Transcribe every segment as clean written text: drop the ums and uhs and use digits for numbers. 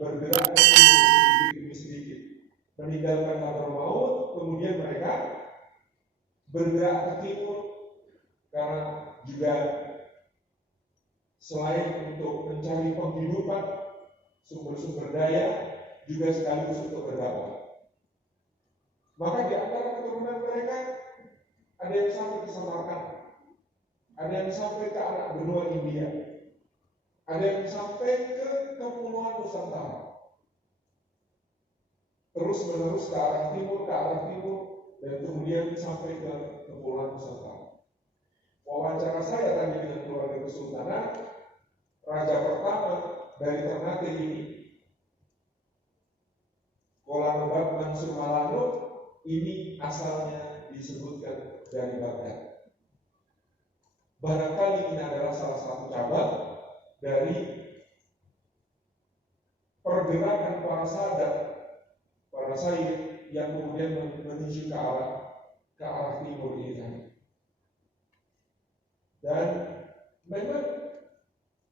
bergerak ke timur sedikit demi sedikit, meninggalkan Hadramaut, kemudian mereka bergerak ke timur karena juga selain untuk mencari penghidupan, sumber-sumber daya, juga sekaligus untuk berdakwah. Maka di antara keturunan mereka ada yang sampai ke Samarkand, ada yang sampai ke anak benua India, ada yang sampai ke Kepulauan Nusantara, terus menerus ke arah timur, dan kemudian sampai ke Kepulauan Nusantara. Wawancara saya tadi dengan keluarga Kesultanan, raja pertama dari Ternate ini, Kolanobat Mansur Malano, ini asalnya disebutkan dari Baghdad. Barangkali ini adalah salah satu cabang dari pergerakan para sahabat, para sayyid yang kemudian menuju ke arah timur ini tadi. Dan memang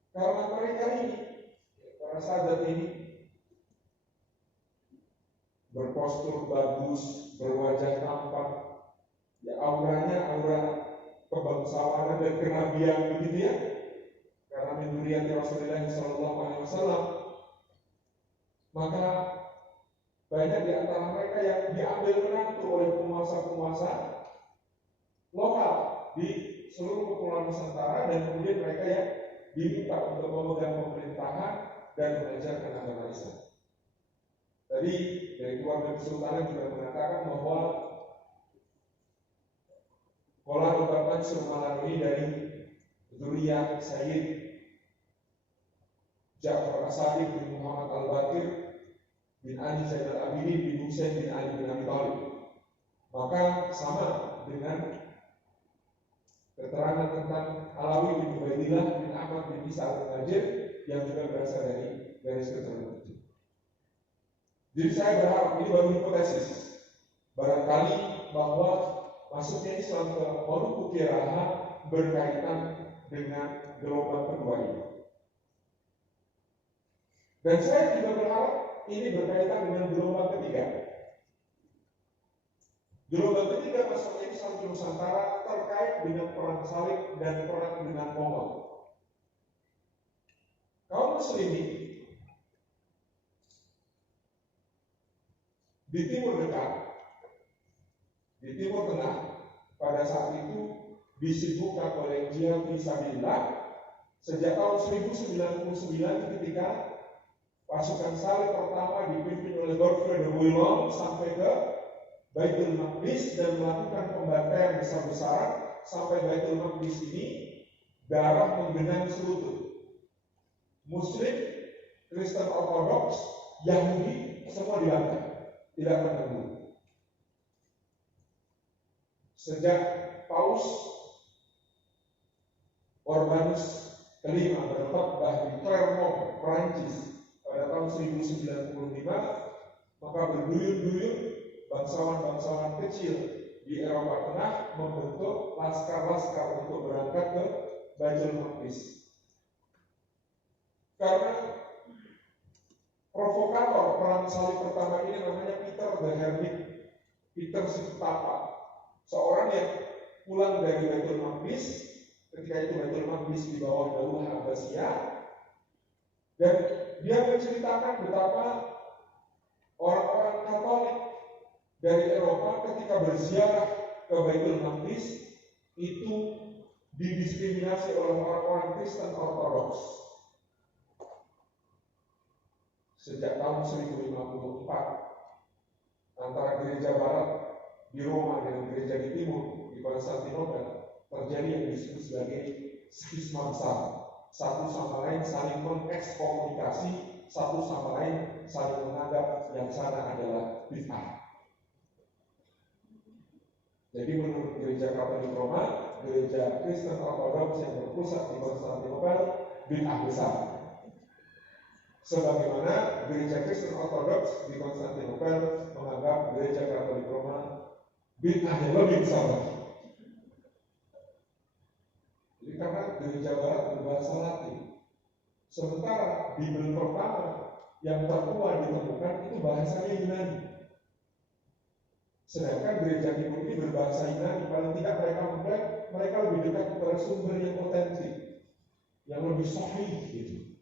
karena mereka ini, para sahabat ini berpostur bagus, berwajah tampan, ya auranya aura kebangsawanan dan kenabian begitu ya. Karena min dzurriyyati Rasulullah sallallahu alaihi wasallam, maka banyak di antara mereka yang diambil menantu oleh penguasa-penguasa lokal di seluruh Kepulauan Nusantara, dan kemudian mereka yang diminta untuk memegang pemerintahan dan mengajarkan agama Islam. Tadi dari keluarga Kesultanan juga mengatakan bahwa Kolanobat Mansur Malano ini dari dzurriyyah Sayyid Ja'far As-Sadiq bin Muhammad Al-Baqir bin Ali Zain Al-Abidin bin Husain bin Ali bin Abi Thalib. Maka sama dengan keterangan tentang Alawi bin Ubaidillah bin Ahmad bin Isa Al-Najir yang juga berasal dari garis keturunan itu. Jadi saya berharap ini baru hipotesis. Barangkali bahwa masuknya Islam ke Maluku Kiraha berkaitan dengan gelombang kedua ini. Dan saya juga berharap ini berkaitan dengan gelombang ketiga. Gelombang ketiga masuknya Islam ke Nusantara terkait dengan perang salib dan perang dengan Mongol. Kaum muslimin di Timur Dekat, di Timur Tengah, pada saat itu disibukkan oleh jihad fisabilillah sejak tahun 1099 ketika pasukan salib pertama dipimpin oleh Godfrey de Bouillon sampai ke Baitul Maqdis dan melakukan pembantaian besar-besaran sampai Baitul Maqdis ini darah menggenang selutut. Muslim, Kristen Ortodoks, Yahudi semua dibantai, tidak menunggu. Sejak Paus Urbanus kelima berkhotbah di Clermont, Prancis pada tahun 1095, maka berduyun-duyun bangsawan-bangsawan kecil di Eropa Tengah membentuk laskar-laskar untuk berangkat ke Baitul Maqdis. Karena provokator perang salib pertama ini namanya Peter the Hermit, Peter si petapa, seorang yang pulang dari Baitul Maqdis, ketika itu Baitul Maqdis di bawah Daulah Abbasiyah, dan dia menceritakan betapa orang-orang Katolik dari Eropa ketika berziarah ke Baitul Maqdis itu didiskriminasi oleh orang-orang Kristen Ortodoks. Sejak tahun 1054 antara gereja barat di Roma dengan gereja di timur di Konstantinopel terjadi yang disebut sebagai skisma besar. Satu sama lain saling mengekskomunikasi, satu sama lain saling menganggap yang sana adalah bid'ah. Jadi menurut gereja Katolik Roma, gereja Kristen Ortodoks yang berpusat di Konstantinopel bid'ah besar. Sebagaimana gereja Kristen Ortodoks di Konstantinopel menganggap gereja Katolik Roma bid'ah yang lebih besar lagi. Jadi karena gereja barat berbahasa Latin, sementara Bible pertama yang tertua ditemukan itu bahasanya Yunani. Sedangkan gereja timur ini berbahasa Yunani. Paling tidak mereka lebih dekat kepada sumber yang otentik, yang lebih sahih gitu.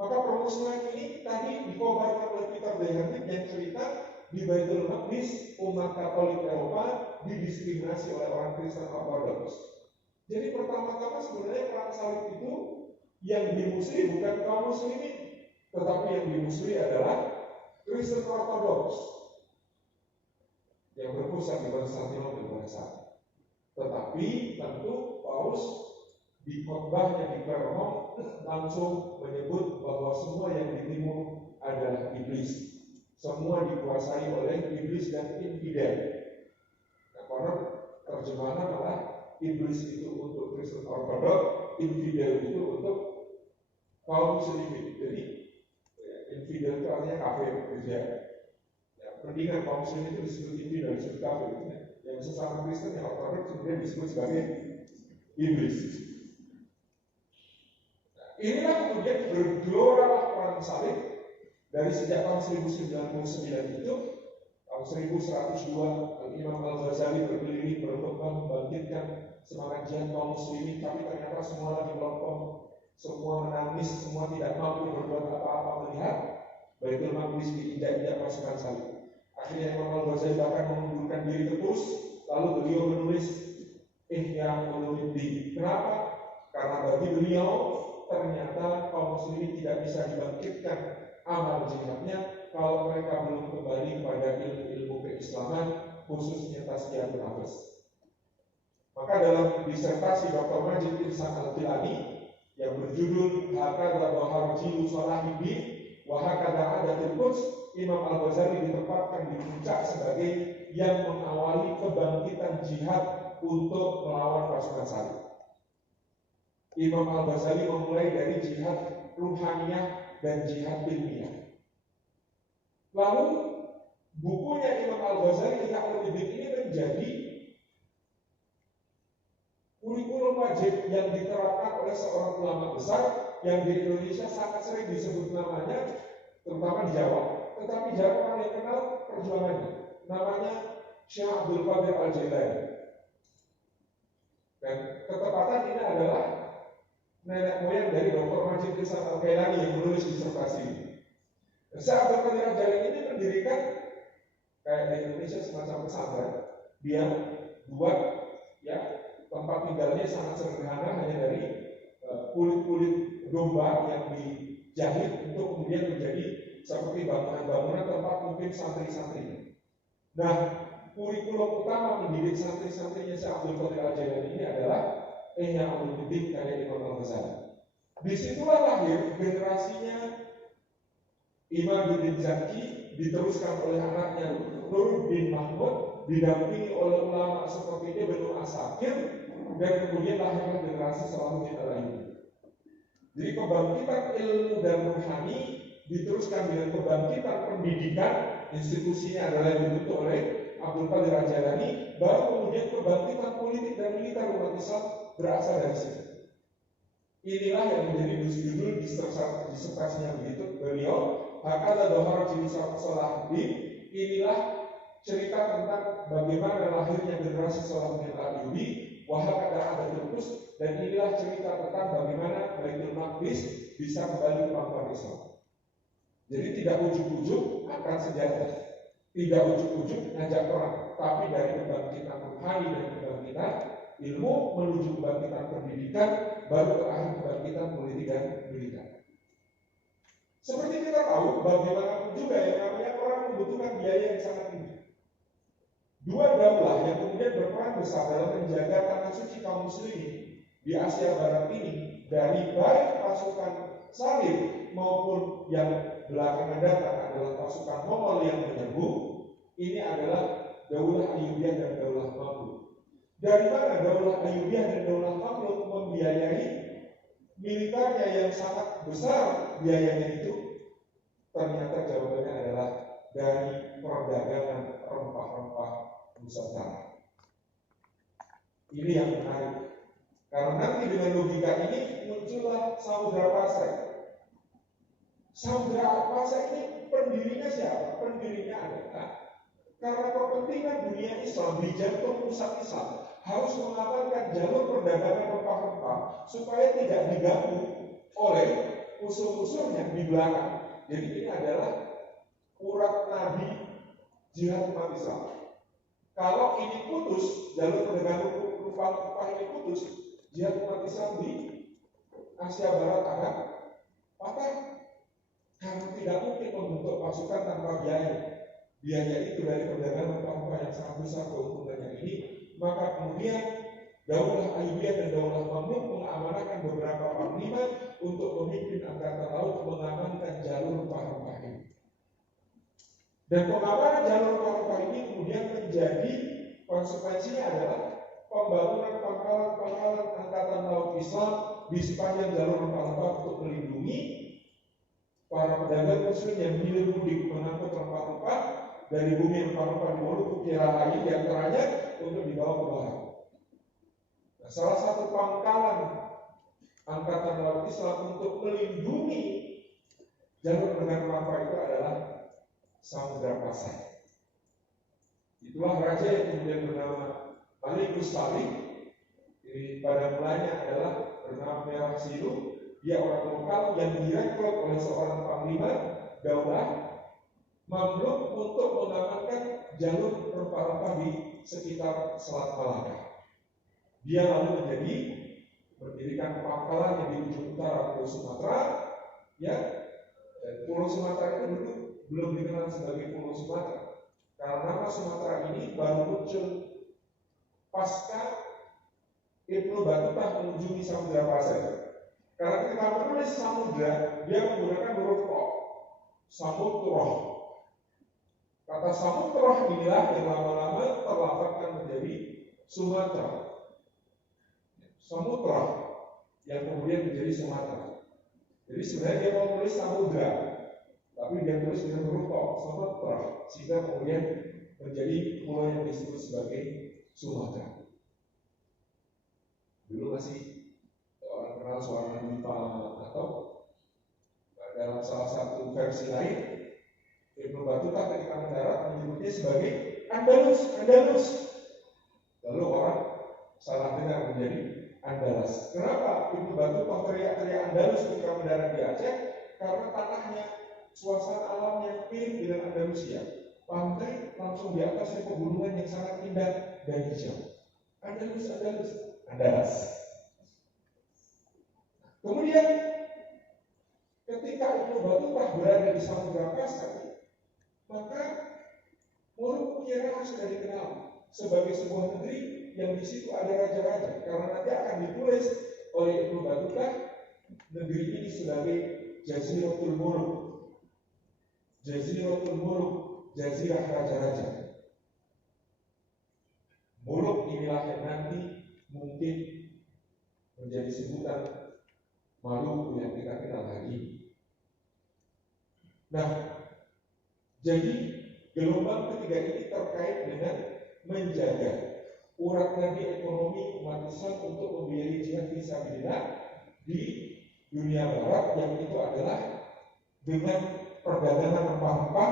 Maka permusnahan ini tadi dikobarkan oleh Peter de Hernick yang cerita di Baitul Maqdis umat Katolik Eropa didiskriminasi oleh orang Kristen Ortodoks. Jadi pertama-tama sebenarnya perang salib itu yang dimusuhi bukan kaum muslimin, tetapi yang dimusuhi adalah Kristen Ortodoks yang berpusat di Konstantinopel pada saat. Tetapi tentu Paulus di khotbahnya di Clermont langsung menyebut bahwa semua yang di timur adalah iblis. Semua dikuasai oleh iblis dan infidel. Nah, konon terjemahan malah iblis itu untuk Kristen Ortodok, infidel itu untuk kaum muslimin. Jadi infidel itu artinya kafir, gitu ya. Mendingan kaum muslimin itu disebut infidel, disebut kafir. Gitu ya. Yang sesama Kristen yang Ortodok kemudian disebut sebagai iblis. Nah, inilah kemudian bergeloralah perang salib dari sejak tahun 1099 itu. Tahun 1102 Imam Al-Ghazali berkeliling berkhotbah membangkitkan semangat jihad kaum muslimin, tapi ternyata semua lagi melempem, semua menangis, semua tidak mampu berbuat apa-apa melihat Baitul Maqdis diinjak-injak pasukan salib. Akhirnya Imam Al-Ghazali bahkan mengundurkan diri terus, lalu beliau menulis Ihya Ulumuddin. Kenapa? Karena bagi beliau ternyata kaum muslimin tidak bisa dibangkitkan amal jihadnya kalau mereka belum kembali kepada ilmu-ilmu keislaman, khususnya Tazkiyatun Nafs. Maka dalam disertasi Dr. Majid Ihsan Al-Kilani yang berjudul Hakadha Baharjilu Salahiddin wa Hakadha Adatul Quds, Imam Al-Ghazali ditempatkan di puncak sebagai yang mengawali kebangkitan jihad untuk melawan pasukan salib. Imam Al-Ghazali memulai dari jihad ruhaniyah dan jihad ilmiah. Lalu bukunya Imam Al-Ghazali Ihya Ulumuddin ini menjadi kurikulum wajib yang diterapkan oleh seorang ulama besar yang di Indonesia sangat sering disebut namanya, terutama di Jawa. Tetapi jarang yang kenal perjuangannya. Namanya Syekh Abdul Qadir Al-Jailani. Dan ketepatan ini adalah nenek moyang dari Dr. Majid Ihsan Al-Kilani yang menulis disertasi ini. Syekh Abdul Qadir Al-Jailani ini mendirikan kayak di Indonesia semacam pesantren. Dia buat ya tempat tinggalnya sangat sederhana, hanya dari kulit-kulit domba yang dijahit untuk kemudian menjadi seperti bangunan-bangunan tempat mungkin santri-santrinya. Nah, kurikulum utama mendidik santri-santrinya Syekh Abdul Qadir Al-Jailani ini adalah Ihya Ulumuddin karya Imam Al-Ghazali. Disitulah lahir generasinya Imaduddin Zaki, diteruskan oleh anaknya Nuruddin Mahmud, didampingi oleh ulama seperti Ibnu Asakir, dan kemudian lahirlah generasi Salahuddin Al-Ayyubi. Jadi kebangkitan ilmu dan ruhani diteruskan dengan kebangkitan pendidikan, institusinya adalah yang dibentuk oleh Abdul Qadir Al-Jailani, baru kemudian kebangkitan politik dan militer umat Islam berasal dari situ. Inilah yang menjadi judul disertasinya begitu beliau, Hakadha Baharjilu Salahuddin. Inilah cerita tentang bagaimana lahirnya generasi Salahuddin Al-Ayyubi, wa hakadha Adatul Quds, dan inilah cerita tentang bagaimana Baitul Maqdis bisa kembali ke pangkuan Islam. Jadi tidak ujuk-ujuk akan senjata, tidak ujuk-ujuk ngajak perang, tapi dari kebangkitan rohani dan kebangkitan ilmu menuju kebangkitan pendidikan, baru terakhir kebangkitan politik dan militer. Seperti kita tahu, bagaimanapun juga yang namanya perang membutuhkan biaya yang sangat tinggi. Dua daulah yang kemudian berperan besar dalam menjaga tanah suci kaum muslimin di Asia Barat ini, dari baik pasukan salib maupun yang belakangan datang adalah pasukan Mongol yang menyerbu, ini adalah Daulah Ayyubiyah dan Daulah Mamluk. Dari mana Daulah Ayyubiyah dan Daulah Mamluk membiayai militernya yang sangat besar biayanya itu? Ternyata jawabannya adalah dari perdagangan rempah-rempah Nusantara. Ini yang menarik, karena nanti dengan logika ini muncullah Samudra Pasai. Samudra Pasai ini pendirinya siapa? Pendirinya adalah karena kepentingan dunia Islam di jantung pusat Islam harus mengamankan jalur perdagangan rempah-rempah supaya tidak diganggu oleh musuh-musuhnya di belakang. Jadi ini adalah urat nadi jihad umat Islam. Kalau ini putus, jalur perdagangan rempah-rempah ini putus, jihad umat Islam di Asia Barat akan patah. Karena tidak mungkin membentuk pasukan tanpa biaya. Biaya itu dari perdagangan rempah-rempah yang sangat besar keuntungannya ini, maka kemudian Daulah Ayyubiyah dan Daulah Mamluk mengamanahkan beberapa panglima untuk memimpin angkatan laut mengamankan jalur rempah-rempah ini. Dan pengamanan jalur rempah-rempah ini kemudian menjadi konsekuensinya adalah pembangunan pangkalan-pangkalan angkatan laut Islam di sepanjang jalur rempah-rempah untuk melindungi para pedagang muslim yang hilir mudik mengangkut rempah-rempah dari bumi rempah-rempah di Maluku, Kirahayi di antaranya untuk dibawa ke barat. Nah, salah satu pangkalan angkatan laut Islam untuk melindungi jalur perdagangan rempah itu adalah Samudra Pasai. Itulah raja yang kemudian bernama Ali Gustali. Pada mulanya adalah bernama Merah Silu. Dia orang lokal yang direkrut oleh seorang panglima Daulah Mamluk untuk mengamankan jalur rempah-rempah di sekitar Selat Malaka. Dia lalu mendirikan pangkalan yang di ujung utara Pulau Sumatera, ya. Dan Pulau Sumatera itu dulu belum dikenal sebagai Pulau Sumatera, karena nama Sumatera ini baru muncul pasca Ibnu Battuta mengunjungi Samudra Pasai. Karena ketika menulis samudra, dia menggunakan huruf O, Samutroh. Kata Samutroh inilah yang lama-lama terlafalkan menjadi Sumatera. Samutroh yang kemudian menjadi Sumatera. Jadi sebenarnya dia mau menulis samudra, tapi dia tulis dengan huruf O, Samutroh, sehingga kemudian menjadi pulau yang disebut sebagai Sumatera. Dulu masih orang kenal suara Nipa atau dalam salah satu versi lain Ibnu Battuta ketika mendarat menyebutnya sebagai Andalus. Lalu orang salah dengar menjadi Andalas. Kenapa Ibnu Battuta teriak-teriak Andalus ketika mendarat di Aceh? Karena tanahnya, suasana alamnya mirip dengan Andalusia. Pantai langsung di atasnya pegunungan yang sangat indah dan hijau. Andalas. Kemudian ketika Ibnu Battuta berada di Samudra Pasai, maka Maluku Kiraha sudah dikenal sebagai sebuah negeri yang di situ ada raja-raja. Karena nanti akan ditulis oleh Ibnu Battuta negeri ini sebagai Jaziratul Muluk. Jaziratul Muluk, jazirah raja-raja. Muluk inilah yang nanti mungkin menjadi sebutan Maluku yang kita kenal hari ini. Nah, jadi gelombang ketiga ini terkait dengan menjaga urat nadi ekonomi umat Islam untuk membiayai jihad fisabilillah di dunia barat, yang itu adalah dengan perdagangan rempah-rempah,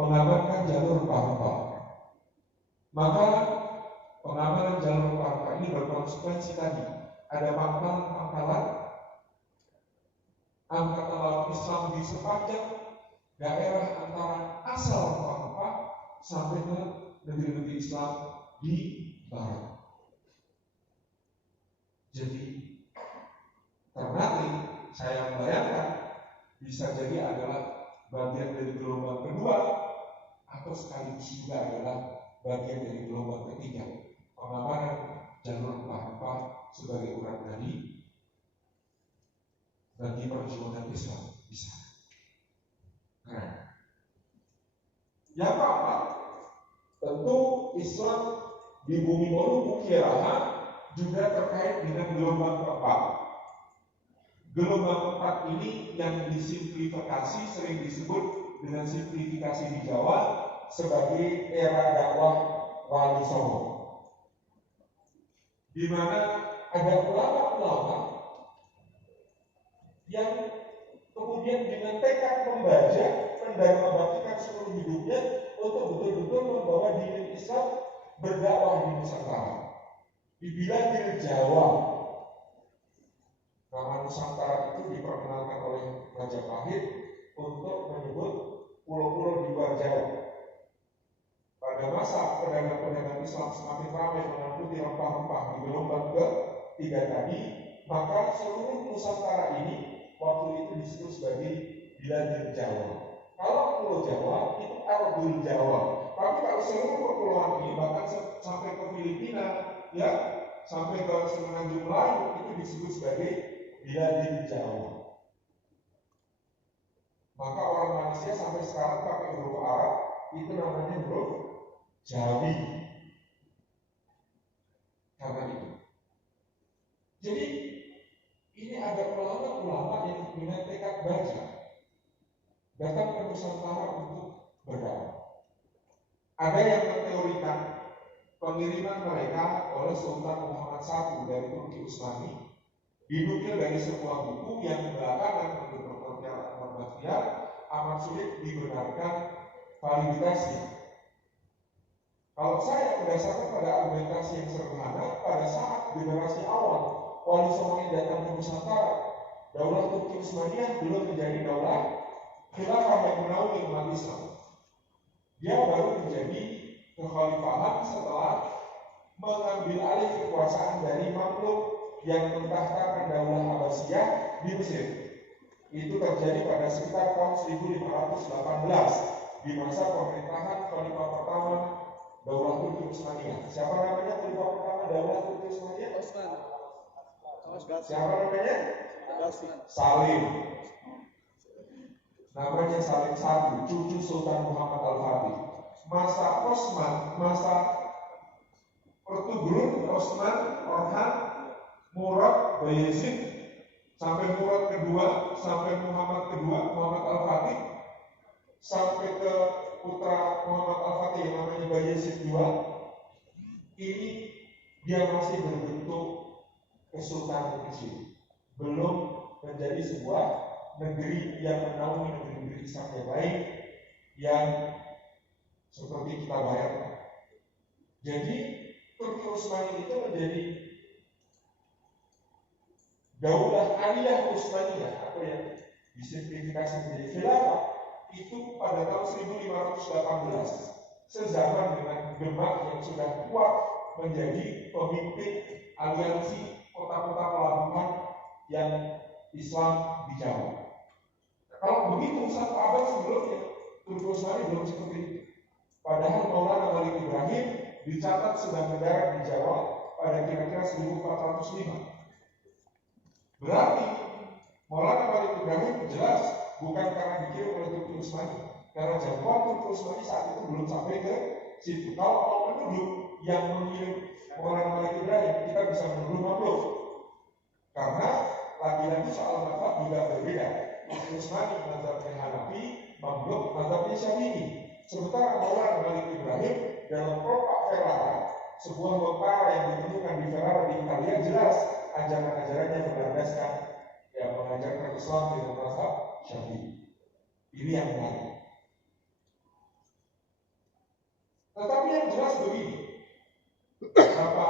mengamankan jalur rempah-rempah. Maka pengamanan jalur rempah-rempah ini berkonsekuensi tadi. Ada pangkalan-pangkalan angkatan laut Islam di sepanjang daerah antara asal rempah-rempah sampai ke negeri-negeri Islam di barat. Jadi ternatik saya membayangkan bisa jadi adalah bagian dari gelombang kedua, atau sekaligus juga adalah bagian dari gelombang ketiga, pengamanan jalur rempah-rempah sebagai urat nadi bagi perjuangan Islam bisa. Keren. Yang keempat, tentu Islam di bumi Maluku Kiraha juga terkait dengan gelombang keempat. Gelombang keempat ini yang disimplifikasi sering disebut dengan simplifikasi di Jawa sebagai era dakwah Wali Songo, di mana ada ulama-ulama yang kemudian dengan tekad membajak, mendharmabaktikan seluruh hidupnya untuk betul-betul membawa dini Islam berdakwah di Nusantara. Dibilang di Jawa, nama Nusantara itu diperkenalkan oleh Majapahit untuk menyebut pulau-pulau di luar Jawa. Pada masa pedagang-pedagang Islam semakin ramai mengangkuti rempah-rempah di gelombang ketiga tadi, maka seluruh Nusantara ini waktu itu disebut sebagai Biladil Jawa. Kalau Pulau Jawa itu Ardul Jawa. Tapi kalau seluruh kepulauan ini bahkan sampai ke Filipina, ya, sampai ke Semenanjung Melayu itu disebut sebagai Biladil Jawa. Maka orang Malaysia sampai sekarang pakai huruf Arab itu namanya huruf Jawi. Karena itu. Jadi ini ada ulama-ulama yang punya tekad baja datang ke Nusantara untuk berdakwah. Ada yang menteorikan pengiriman mereka oleh Sultan Muhammad I dari Turki Utsmani dinukil dari sebuah buku yang belakangan menurut Dr. Ahmad Bahtiar amat sulit dibenarkan validitasnya. Kalau saya berdasarkan pada argumentasi yang sederhana, pada saat generasi awal Wali Songo datang ke Nusantara, Daulah Turki Utsmaniyah belum menjadi daulah khilafah yang menaungi umat Islam. Dia baru menjadi kekhalifahan setelah mengambil alih kekuasaan dari Mamluk yang mentahtakan Daulah Abbasiyah di Mesir. Itu terjadi pada sekitar tahun 1518 di masa pemerintahan khalifah pertama Daulah Turki Utsmaniyah. Siapa namanya khalifah pertama Daulah Turki Utsmaniyah? Siapa namanya? Salim. Namanya Salim I, cucu Sultan Muhammad Al-Fatih. Masa Osman, masa Ertugrul, Osman, Orhan, Murad, Bayezid, sampai Murad kedua, sampai Muhammad kedua, Muhammad Al-Fatih, sampai ke putra Muhammad Al-Fatih yang namanya Bayezid II. Ini dia masih berbentuk kesultanan kecil, belum menjadi sebuah negeri yang menaungi negeri-negeri Islam yang lain yang seperti kita bayangkan. Jadi Turki Utsmani itu menjadi Daulah Aliyah Utsmaniyah atau yang disimplifikasi menjadi khilafah itu pada tahun 1518 sezaman dengan Demak yang sudah kuat menjadi pemimpin aliansi kota-kota pelabuhan yang Islam di Jawa. Kalau begitu satu abad sebelumnya Turki Utsmani belum seperti itu. Padahal Maulana Malik Ibrahim dicatat sudah mendarat di Jawa pada kira-kira 1405. Berarti Maulana Malik Ibrahim jelas bukan karena dikirim oleh Turki Utsmani, karena jangkauan Turki Utsmani saat itu belum sampai ke situ. Kalau mau menuduh yang mengirim Maulana Malik Ibrahim, kita bisa menuduh Mamluk. Karena lagi-lagi soal mazhab juga berbeda. Turki Utsmani mazhabnya Hanafi, Mamluk mazhabnya Syafi'i. Sementara Maulana Malik Ibrahim dalam Propak Ferrara, sebuah mekar yang ditemukan di Ferrara di Italia, jelas ajaran-ajarannya berlandaskan yang mengajarkan Islam dengan mazhab Syafi'i. Ini yang menarik. Tetapi yang jelas begini, beberapa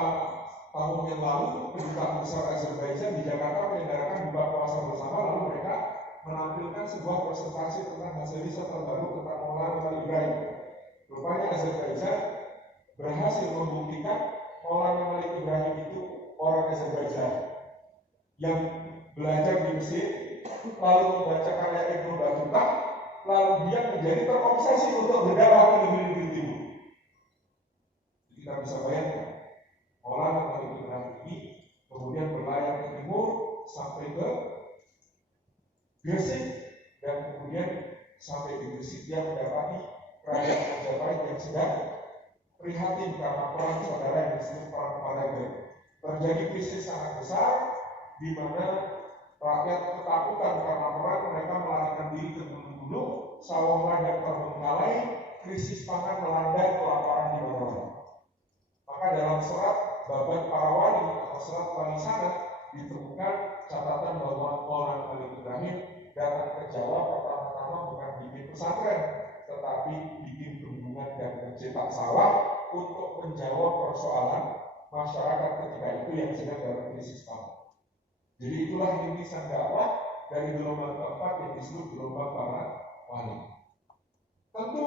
tahun yang lalu kedutaan besar Azerbaijan di Jakarta menyelenggarakan buka puasa bersama, lalu mereka menampilkan sebuah presentasi tentang hasil riset terbaru tentang Maulana Malik Ibrahim. Rupanya Azerbaijan berhasil membuktikan Maulana Malik Ibrahim itu orang Azerbaijan yang belajar di Mesir, lalu membaca karya Ibnu Battuta, lalu dia menjadi terobsesi untuk berdakwah ke negeri-negeri timur. Kita bisa bayangkan, Maulana Malik Ibrahim ini kemudian berlayar ke timur sampai ke Gresik, dan kemudian sampai di Gresik dia mendapati kerajaan Majapahit yang sedang prihatin karena perang saudara yang disebut perang Malabar. Terjadi krisis sangat besar di mana rakyat ketakutan karena perang, mereka melarikan diri ke gunung-gunung, sawah ladang terbengkalai, krisis pangan melanda, kelaparan di mana-mana. Maka dalam serat Babat Parawali atau serat Wali Sanad ditemukan catatan bahwa Maulana Malik Ibrahim datang ke Jawa pertama-tama bukan bikin pesantren, tetapi bikin bendungan dan mencetak sawah untuk menjawab persoalan masyarakat ketika itu yang sedang dalam krisis pangan. Jadi itulah rintisan dakwah dari gelombang keempat yang disebut gelombang para wali. Tentu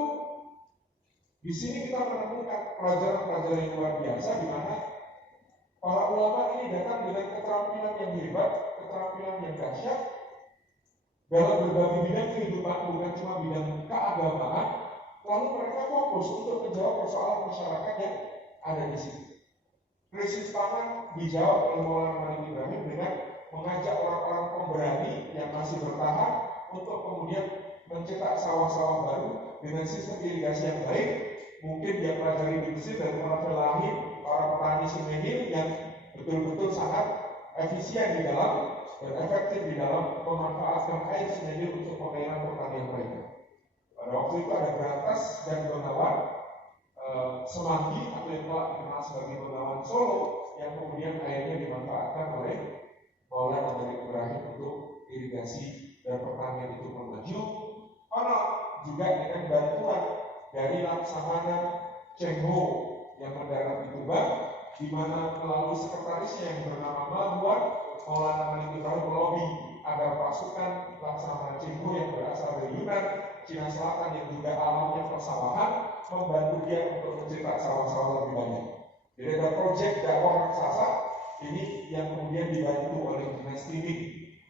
di sini kita menemukan pelajaran-pelajaran yang luar biasa di mana para ulama ini datang dengan keterampilan yang hebat, keterampilan yang dahsyat dalam berbagai bidang kehidupan, bukan cuma bidang keagamaan. Lalu mereka fokus untuk menjawab persoalan masyarakat yang ada di sini. Krisis pangan dijawab oleh Maulana Malik Ibrahim dengan mengajak orang-orang pemberani yang masih bertahan untuk kemudian mencetak sawah-sawah baru dengan sistem irigasi yang baik. Mungkin dia pelajari di Mesir dari para felahin, para petani Semenil yang betul-betul sangat efisien di dalam dan efektif di dalam memanfaatkan air Semenil untuk pengairan pertanian mereka. Pada waktu itu ada Berantas dan Bengawan Semanggi atau yang telah dikenal sebagai Bengawan Solo yang kemudian airnya dimanfaatkan oleh Maulana Malik Ibrahim untuk irigasi dan pertanian itu maju. Ono juga dengan bantuan dari Laksamana Cheng Ho yang mendarat di Tuban, di mana melalui sekretarisnya yang bernama Mahwan, Maulana Malik Ibrahim melobi agar pasukan Laksamana Cheng Ho yang berasal dari Yunan, Cina Selatan yang juga alamnya persawahan membantu dia untuk mencetak sawah-sawah lebih banyak. Jadi ada proyek dakwah raksasa ini yang kemudian dibantu oleh dinasti Ming.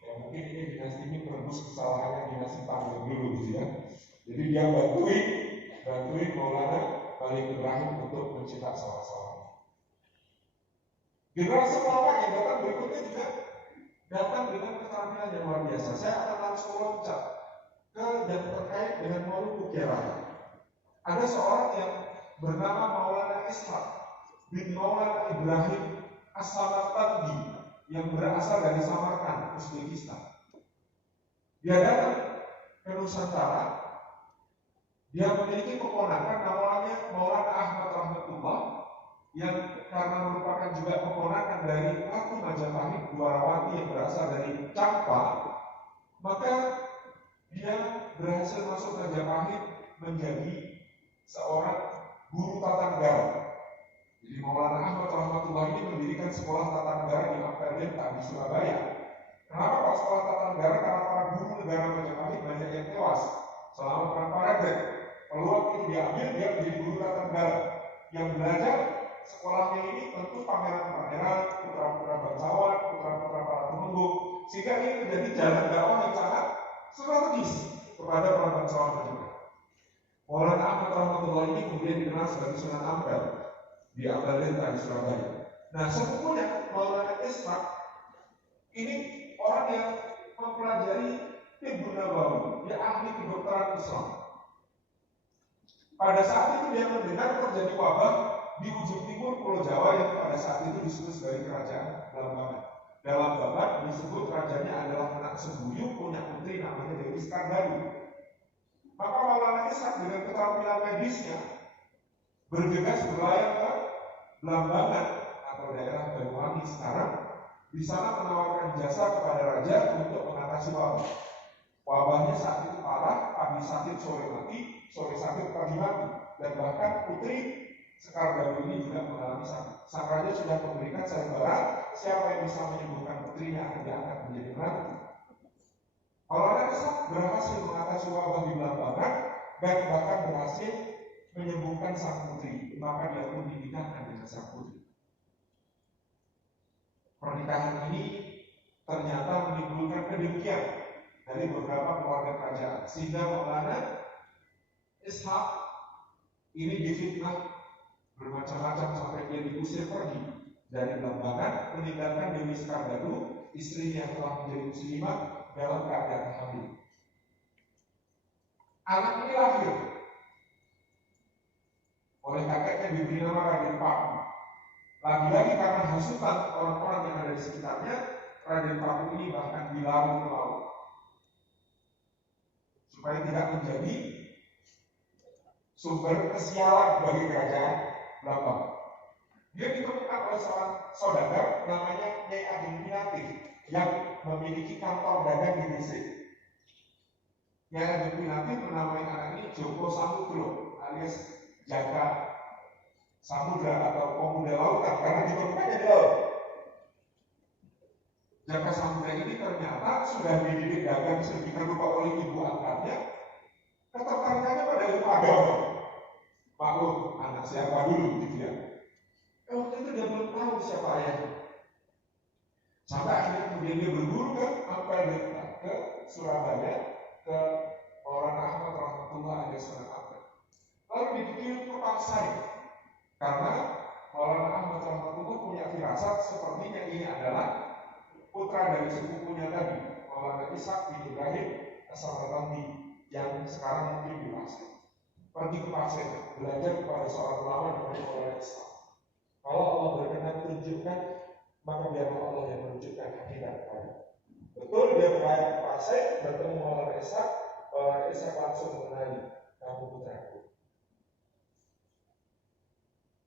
Ya, mungkin ini dinasti Ming menembus kesalahannya dinasti Tang dulu gitu ya. Jadi dia bantuin Maulana Malik Ibrahim untuk mencetak sawah-sawah. Generasi ulama yang datang berikutnya juga datang dengan keterampilan yang luar biasa. Saya akan langsung loncat ke yang terkait dengan Maulana Kiai. Ada seorang yang bernama Maulana Ishaq bin Maulana Ibrahim As-Samarqandi yang berasal dari Samarkand, Uzbekistan. Dia datang ke Nusantara. Dia memiliki keponakan namanya Maulana Ahmad Rahmatullah yang karena merupakan juga keponakan dari Ratu Majapahit Dwarawati yang berasal dari Campa, maka dia berhasil masuk Majapahit menjadi seorang guru tata negara. Jadi Maulana Ahmad Rahmatullah ini mendirikan sekolah tata negara di Amperdenta di Surabaya. Kenapa Pak sekolah tata negara? Karena para guru negara Majapahit banyak yang tewas selama perang Paraget. Peluang itu diambil, dia menjadi guru tata negara yang belajar sekolahnya ini tentu pangeran-pangeran, putra-putra bangsawan, putra-putra para tumenggung, sehingga ini menjadi jalan dakwah yang sangat strategis kepada para bangsawan Majapahit. Maulana Ahmad Rahmatullah ini kemudian dikenal sebagai Sunan Ampel di Amperdenta di Surabaya. Nah, sepupunya Maulana Ishaq ini orang yang mempelajari Tibbun Nabawi, dia ahli kedokteran Islam. Pada saat itu dia mendengar terjadi wabah di ujung timur Pulau Jawa yang pada saat itu disebut sebagai kerajaan Belambangan. Dalam Babat disebut rajanya adalah anak sembuyu punya putri namanya Dewi Skandari. Maka Maulana Ishaq dengan keterampilan medisnya bergegas berlayar ke Belambangan atau daerah Banyuwangi sekarang. Di sana menawarkan jasa kepada raja untuk mengatasi wabah. Wabahnya saat itu parah, pagi sakit sore mati, sore sakit pagi mati, dan bahkan putri Sekar Dalu ini juga mengalami sakit. Sang raja sudah memberikan sayembara, siapa yang bisa menyembuhkan putrinya akan diangkat menjadi menantu. Maulana Ishaq berhasil mengatasi wabah di Belambangan dan bahkan berhasil menyembuhkan sang putri. Maka dia pun dinikahkan dengan sang putri. Pernikahan ini ternyata menimbulkan kedengkian dari beberapa keluarga kerajaan, sehingga Maulana Ishaq ini difitnah bermacam-macam sampai dia diusir pergi dari Belambangan, meninggalkan Dewi Skandadu, istrinya yang telah menjadi muslimah dalam keadaan hamil. Anak ini lahir oleh kakeknya diberi nama Raden Paku. Lagi-lagi karena hasutan orang-orang yang ada di sekitarnya, Raden Paku ini bahkan dilarang ke laut supaya tidak menjadi sumber kesialan bagi kerajaan Belanda. Dia ditemukan oleh seorang saudagar namanya Nyai Ageng Pinati yang memiliki kantor dagang di Gresik. Raja Pinati menamai anak ini Joko Samudro alias Jaka Samudra atau pemuda lautan karena ditemukannya di laut. Jaka Samudra ini ternyata sudah dididik dagang sedemikian rupa oleh ibu angkatnya, ketertarikannya pada ilmu agama. Maklum, anak siapa dulu gitu ya. Waktu itu dia belum tahu siapa ayahnya. Sampai akhirnya kemudian dia berguru ke Ampel, ke Surabaya, ke Maulana Ahmad Rahmatullah alias Sunan Ampel. Lalu dikirim ke Pasai karena Maulana Ahmad Rahmatullah punya firasat sepertinya ini adalah putra dari sepupunya tadi, Maulana Ishaq bin Ibrahim As-Samarqandi yang sekarang mungkin di Pasai. Pergi ke Pasai, belajar kepada seorang ulama namanya Maulana Ishaq. Kalau Allah berkenan tunjukkan, maka biarlah Allah yang menunjukkan hakikat kepada. Betul dia berlayar ke Pasai, bertemu Maulana Ishaq. Maulana Ishaq langsung mengenali, kamu putraku.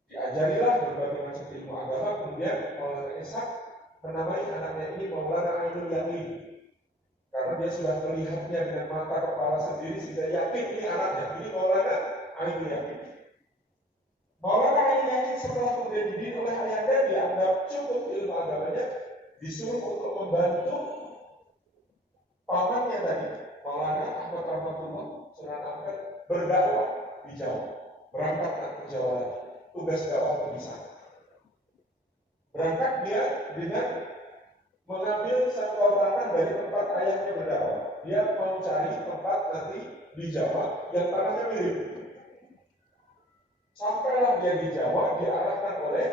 Diajarilah berbagai macam ilmu agama, kemudian Maulana Ishaq menamai anaknya ini Maulana Ainul Yakin. Karena dia sudah melihatnya dengan mata kepala sendiri sehingga yakin ini anaknya, ini Maulana Ainul Yakin. Maulana Ainul Yakin setelah kemudian dididik oleh ayahnya, dianggap cukup ilmu agamanya, disuruh untuk membantu pamannya tadi, Maulana Ahmad Rahmatullah Sunan Ampel berdakwah di Jawa, berangkat ke Jawa lagi, tugas dakwah di sana. Berangkat dia dengan mengambil satu tanah dari tempat ayahnya berdakwah. Dia mau cari tempat nanti di Jawa yang tanahnya mirip. Sampailah dia di Jawa, diarahkan oleh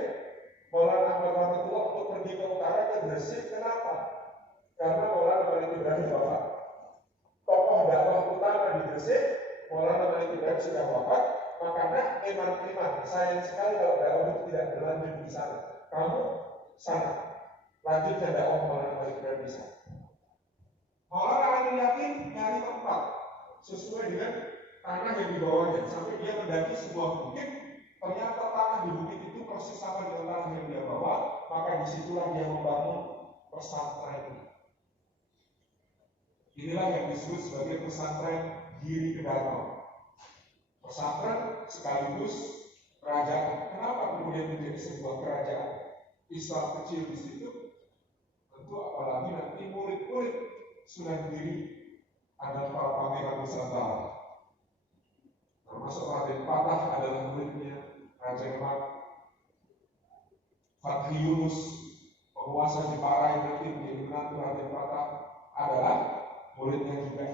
Maulana Ahmad Rahmatullah untuk pergi ke utara ke Gresik. Kenapa? Karena Maulana Malik Ibrahim Bapak, tokoh dakwah utama di Gresik, Maulana Malik Ibrahim sudah wafat. Makanya iman-iman sayang sekali kalau dakwah itu tidak berlanjut di sana. Kamu sana, lanjutkan dakwah Maulana Malik Ibrahim di sana. Maulana Ainul Yakin nyari tempat sesuai dengan tanah yang dibawanya sampai dia mendaki sebuah bukit. Ternyata tanah di bukit itu persis sama dengan tanah yang dia bawa, maka disitulah dia membangun pesantren. Inilah yang disebut sebagai pesantren Giri Kedaton. Pesantren sekaligus kerajaan. Kenapa kemudian menjadi sebuah kerajaan Islam kecil di situ? Tentu apalagi nanti murid-murid Sunan Giri adalah para pangeran Nusantara. Termasuk Raden Patah adalah muridnya Raja Demak. Fatri Yunus, penguasa Jepara yang nanti menjadi menantu Raden Patah adalah muridnya juga.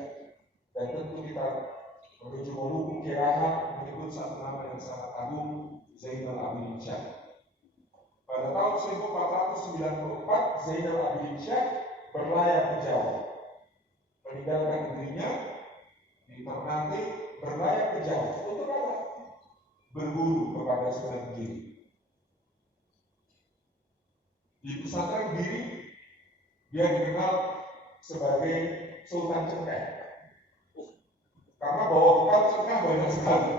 Dan tentu kita menuju Maluku Keraha menyebut satu nama yang sangat agung, Zainal Abidin Syah. Pada tahun 1494 Zainal Abidin Syah berlayar ke Jawa, meninggalkan negerinya di Ternate, berlayar ke Jawa. Untuk apa? Berguru kepada Sunan Giri. Di pesantren Giri dia dikenal sebagai Sultan Cengkeh. Karena bawa bekal cengkeh banyak sekali.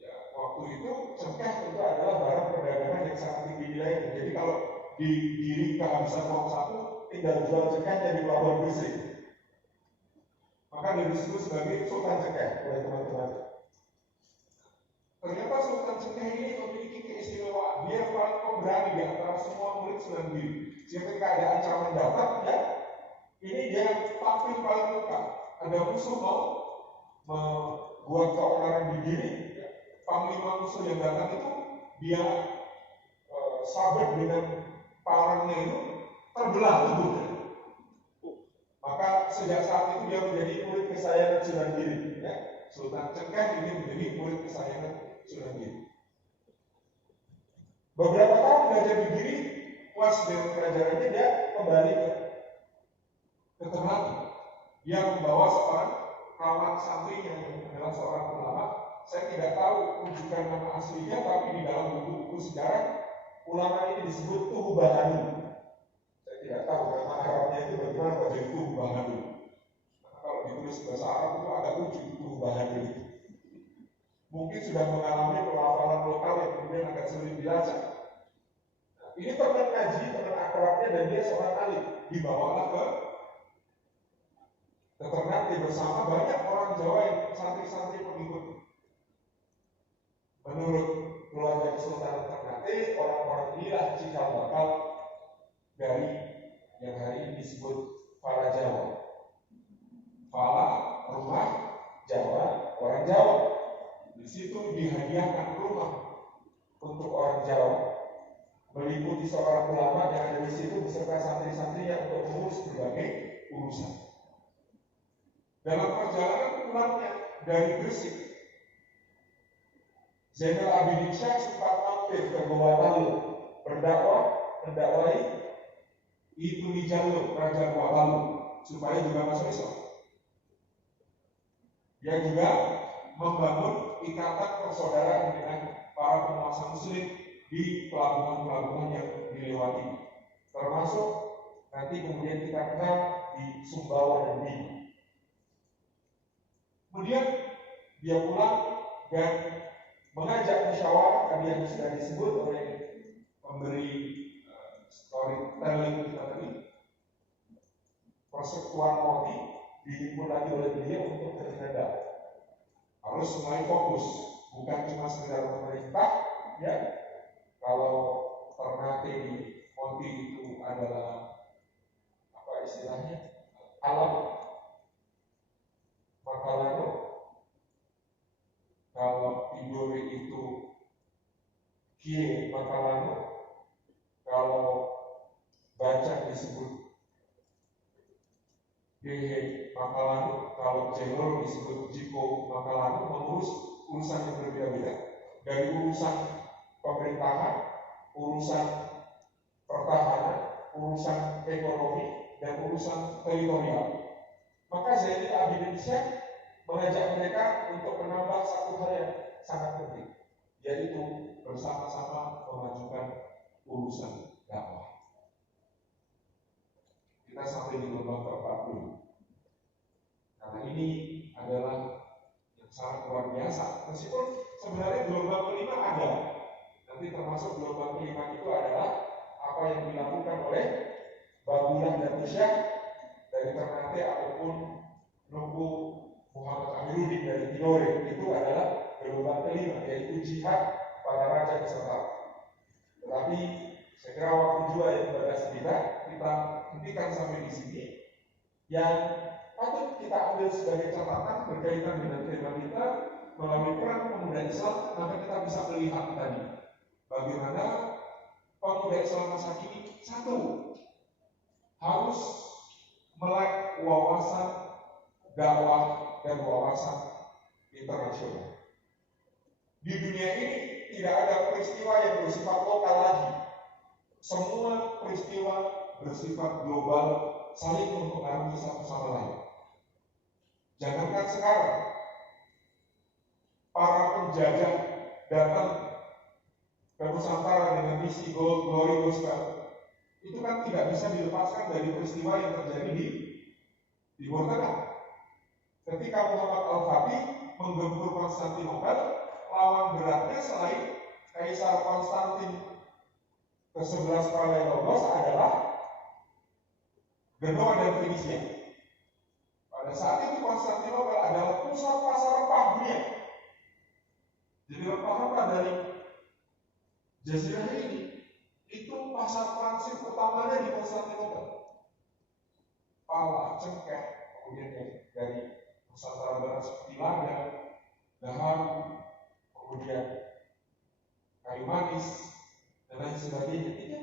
Ya, waktu itu cengkeh tentu adalah barang perdagangan yang sangat tinggi nilainya. Jadi kalau di Giri kehabisan uang saku, tinggal jual cengkehnya di pelabuhan Gresik. Maka dia disebut sebagai Sultan Cengkeh oleh teman-teman. Ternyata Sultan Cengkeh ini memiliki keistimewaan. Dia paling pemberani di antara semua murid Sunan Giri. Ketika ada ancaman datang, ya, ini dia tampil paling lengkap. Ada musuh mau membuat keonaran di Giri, ya, panglima musuh yang datang itu dia sabet dengan parangnya itu terbelah tubuhnya. Maka sejak saat itu dia menjadi murid kesayangan Sunan Giri. Ya. Sultan Cengkeh ini menjadi murid kesayangan Sunan Giri. Beberapa tahun belajar di Giri, puas dengan pelajarannya, dia kembali ke Ternate. Dia membawa seorang kawan santri yang adalah seorang ulama. Saya tidak tahu rujukan nama aslinya, tapi di dalam buku-buku sejarah ulama ini disebut Tuhu Bahanu. Saya tidak tahu nama Arabnya itu bagaimana pada Tuhu Bahanu. Nah, kalau ditulis bahasa Arab itu agak lucu Tuhu Bahanu itu. Mungkin sudah mengalami pelafalan lokal yang kemudian agak sulit dilacak. Nah, ini teman ngaji, teman akrabnya, dan dia seorang alim. Dibawalah ke Ternate bersama banyak orang Jawa yang santri-santri pengikut. Menurut keluarga Kesultanan Ternate, orang-orang inilah cikal bakal dari yang hari ini disebut Fala Jawa. Fala, rumah, Jawa, orang Jawa. Di situ dihadiahkan rumah untuk orang Jawa, meliputi seorang ulama yang ada di situ beserta santri-santrinya untuk mengurus berbagai urusan. Dalam perjalanan pulangnya dari Gresik, Zainal Abidin Syah sempat mampir ke Gorontalo mendakwai Ibnu Jalil Raja Gorontalo supaya juga masuk Islam. Dia juga membangun ikatan persaudaraan dengan para penguasa Muslim di pelabuhan-pelabuhan yang dilewati, termasuk nanti kemudian kita kenal di Sumbawa dan Bima. Kemudian dia pulang dan mengajak musyawarah tadi yang sudah disebut oleh pemberi storytelling kita tadi, persekutuan roti dihimpun lagi oleh beliau untuk beribadah. Harus mulai fokus, bukan cuma sekedar pemerintah, ya. Kalau Ternate di Monti itu adalah apa istilahnya alam Makalano, kalau Tidore itu Kie Makalano, kalau Baca disebut Dehe Makalano, kalau Cenggol disebut Jiko Makalano, mengurus urusan yang berbeda-beda, dari urusan pemerintahan, urusan pertahanan, urusan ekonomi, dan urusan teritorial. Maka Zainal Abidin Syah mengajak mereka untuk menambah satu hal yang sangat penting, yaitu bersama-sama memajukan urusan dakwah. Kita sampai di gelombang ke-40. Karena ini adalah yang sangat luar biasa. Meskipun sebenarnya gelombang kelima ada. Nanti termasuk gelombang kelima itu adalah apa yang dilakukan oleh Babulah dan Syah dari Ternate ataupun Nunggu Muhammad Amiruddin dari Tidore. Itu adalah gelombang kelima, yaitu jihad para raja Nusantara. Tetapi saya kira waktu juga yang berbatas kita hentikan sampai di sini. Yang patut kita ambil sebagai catatan berkaitan dengan tema kita melalui peran pemuda Islam, maka kita bisa melihat tadi bagaimana pemuda Islam masa kini satu, harus melek wawasan dakwah dan wawasan internasional. Di dunia ini tidak ada peristiwa yang bersifat lokal lagi. Semua peristiwa bersifat global, saling mempengaruhi satu sama lain. Jangankan sekarang, para penjajah datang ke Nusantara dengan misi Glory Gospel, itu kan tidak bisa dilepaskan dari peristiwa yang terjadi di Timur Tengah. Ketika Muhammad Al-Fatih menggempur Konstantinopel, lawan beratnya selain Kaisar Konstantin ke-11 Palaiologos adalah Genoa dan Fenisia. Pada saat itu Konstantinopel adalah pusat pasar rempah dunia. Jadi rempah-rempah dari Jazirah ini itu pasar transit utamanya di Konstantinopel. Pala, cengkeh, kemudian dari Nusantara Barat seperti lada, gaharu, kemudian kayu manis, dan lain sebagainya. Itu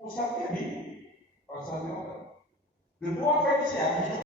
pusatnya di Konstantinopel. Genoa Fenisia